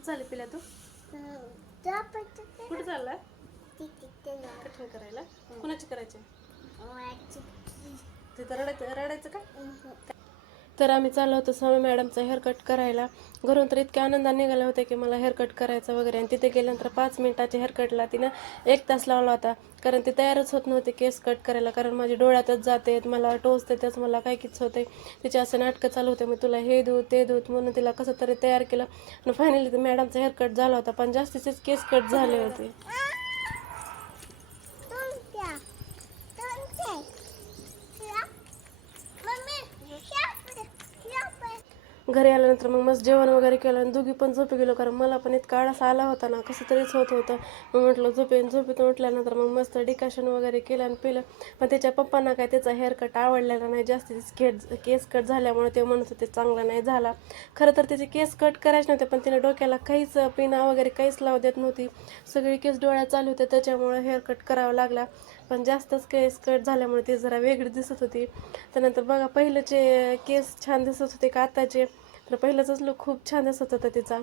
कुठं चालली पिल्या तू? कुठं चाललाय? कठीण करायला. कुणाची करायची? तिथं रडायचं का? तर आम्ही चाललो होतो सौम्य मॅडमचा हेअरकट करायला. घरून तर इतक्या आनंदाने निघाले होते की मला हेअरकट करायचा वगैरे. आणि तिथे गेल्यानंतर 5 मिनिटाच्या हेअरकटला तिनं 1 तास लावला होता. कारण ती तयारच होत नव्हते केस कट करायला. कारण माझ्या डोळ्यातच जाते, मला टोचते, त्याच मला काय किच होते. तिचे असं नाटकं चालू होते, मी तुला हे देऊ ते देऊ म्हणून तिला कसं तरी तयार केलं. आणि फायनली मॅडमचा हेअरकट झाला होता, पण जास्तीचेच केस कट झाले होते. घरी आल्यानंतर मग मस्त जेवण वगैरे केलं आणि दोघी पण झोपी गेलो. कारण मला पण इतका आळस आला होता ना, कसं तरीच होत होतं. मग म्हटलं झोपेतून उठल्यानंतर मग मस्त डिकॅशन वगैरे केलं आणि पिलं. पण त्याच्या पप्पांना काय त्याचा हेअरकट आवडलेला नाही. जास्तीच केस कट झाल्यामुळे ते म्हणत होते चांगला नाही झाला. खरं तर त्याचे केस कट करायचे नव्हते, पण तिने डोक्याला काहीच पिना वगैरे काहीच लावू देत नव्हती. सगळे केस डोळ्यात चालू होते, त्याच्यामुळे हेअरकट करावा लागला. पण जास्तच केस कट झाल्यामुळे ती जरा वेगळी दिसत होती. त्यानंतर बघा पहिलेचे केस छान दिसत होते का आताचे. तर पहिल्याचाच लूक खूप छान दिसत होता तिचा.